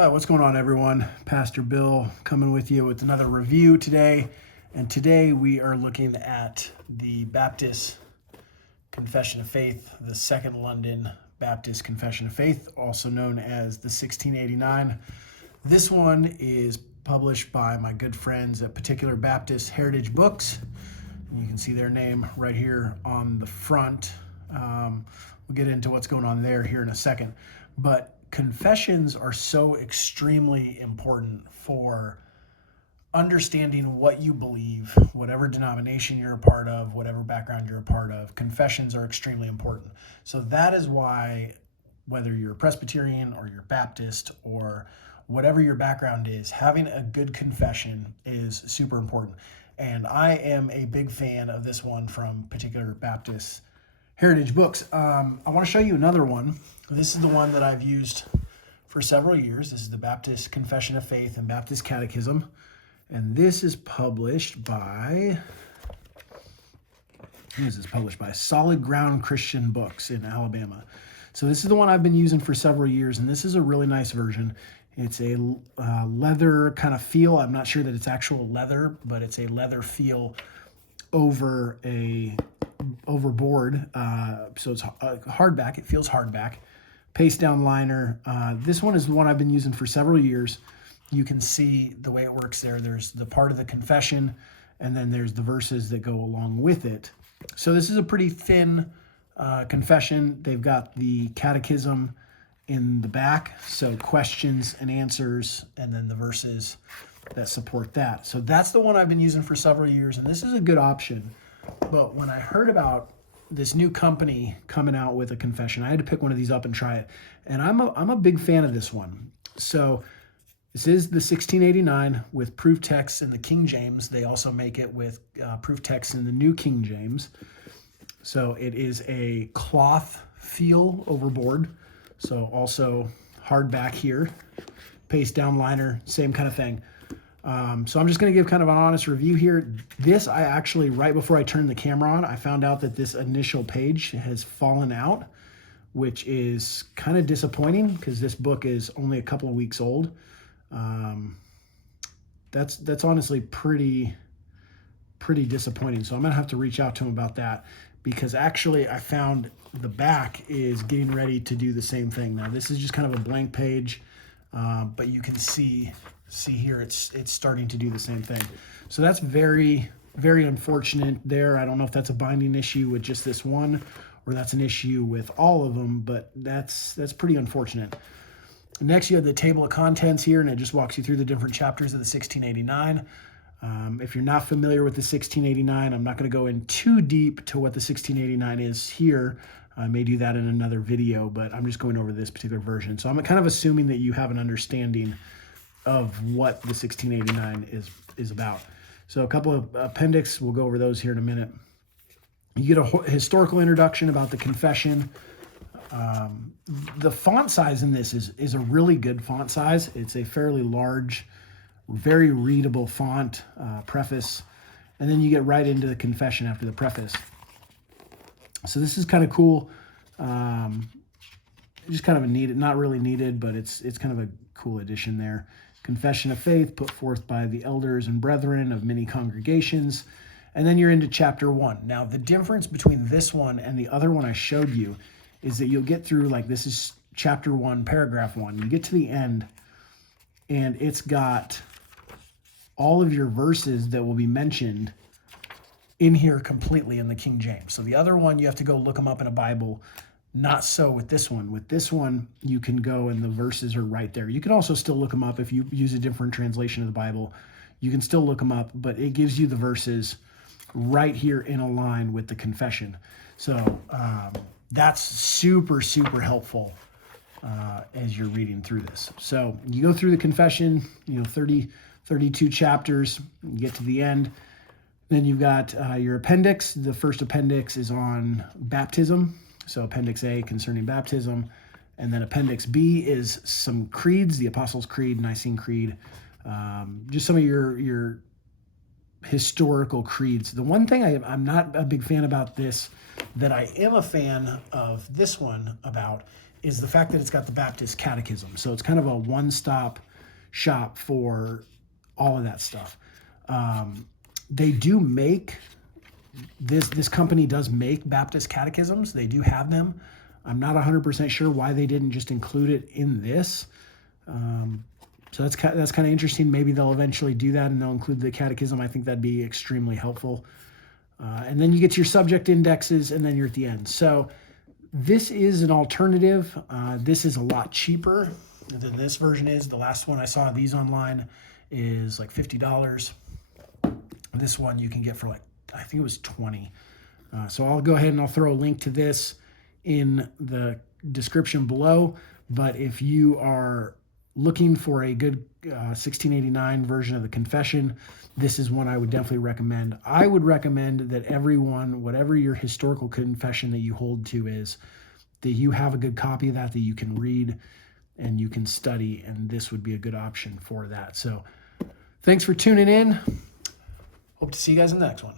All right, what's going on, everyone? Pastor Bill coming with you with another review today. And today we are looking at the Baptist Confession of Faith, the Second London Baptist Confession of Faith, also known as the 1689. This one is published by my good friends at Particular Baptist Heritage Books. And you can see their name right here on the front. We'll get into what's going on there here in a second. But confessions are so extremely important for understanding what you believe, whatever denomination you're a part of, whatever background you're a part of. Confessions are extremely important. So that is why, whether you're Presbyterian or you're Baptist or whatever your background is, having a good confession is super important. And I am a big fan of this one from Particular Baptist Heritage Books. I want to show you another one. This is the one that I've used for several years. This is the Baptist Confession of Faith and Baptist Catechism. And this is published by, Solid Ground Christian Books in Alabama. So this is the one I've been using for several years, and this is a really nice version. It's a leather kind of feel. I'm not sure that it's actual leather, but it's a leather feel over board. So it's hardback. It feels hardback. Paste down liner. This one is the one I've been using for several years. You can see the way it works there. There's the part of the confession, and then there's the verses that go along with it. So this is a pretty thin confession. They've got the catechism in the back, so questions and answers, and then the verses that support that. So that's the one I've been using for several years, and this is a good option. But when I heard about this new company coming out with a confession, I had to pick one of these up and try it. And I'm a big fan of this one. So this is the 1689 with proof text in the King James. They also make it with proof text in the New King James. So it is a cloth feel overboard. So also hardback here, paste down liner, same kind of thing. So I'm just going to give kind of an honest review here. This, I actually, right before I turned the camera on, I found out that this initial page has fallen out, which is kind of disappointing because this book is only a couple of weeks old. That's honestly pretty disappointing. So I'm going to have to reach out to him about that, because actually I found the back is getting ready to do the same thing. Now this is just kind of a blank page, but you can see here it's starting to do the same thing. So that's very, very unfortunate there. I don't know if that's a binding issue with just this one or that's an issue with all of them, but that's pretty unfortunate. Next, you have the table of contents here, and it just walks you through the different chapters of the 1689. If you're not familiar with the 1689, I'm not going to go in too deep to what the 1689 is here. I may do that in another video, but I'm just going over this particular version. So I'm kind of assuming that you have an understanding of what the 1689 is about. So a couple of appendix, we'll go over those here in a minute. You get a historical introduction about the confession. The font size in this is a really good font size. It's a fairly large, very readable font, preface, and then you get right into the confession after the preface. So this is kind of cool. Just kind of a needed, not really needed, but it's kind of a cool addition there. Confession of faith put forth by the elders and brethren of many congregations. And then you're into chapter 1. Now, the difference between this one and the other one I showed you is that you'll get through, like, this is chapter 1, paragraph 1. You get to the end, and it's got all of your verses that will be mentioned in here completely in the King James. So the other one, you have to go look them up in a Bible. Not so with this one. With this one, you can go and the verses are right there. You can also still look them up if you use a different translation of the Bible. You can still look them up, but it gives you the verses right here in a line with the confession. So that's super, super helpful as you're reading through this. So you go through the confession, 32 chapters, you get to the end. Then you've got your appendix. The first appendix is on baptism. So Appendix A concerning baptism. And then Appendix B is some creeds, the Apostles' Creed, Nicene Creed, just some of your historical creeds. The one thing I'm not a big fan about this, that I am a fan of this one about, is the fact that it's got the Baptist Catechism. So it's kind of a one-stop shop for all of that stuff. They do make, this company does make Baptist catechisms. They do have them. I'm not 100% sure why they didn't just include it in this. So that's kind of interesting. Maybe they'll eventually do that and they'll include the catechism. I think that'd be extremely helpful. And then you get your subject indexes, and then you're at the end. So this is an alternative. This is a lot cheaper than this version is. The last one I saw these online is like $50. This one you can get for like, I think it was 20. So I'll go ahead and I'll throw a link to this in the description below. But if you are looking for a good 1689 version of the Confession, this is one I would definitely recommend. I would recommend that everyone, whatever your historical confession that you hold to is, that you have a good copy of that you can read and you can study, and this would be a good option for that. So thanks for tuning in. Hope to see you guys in the next one.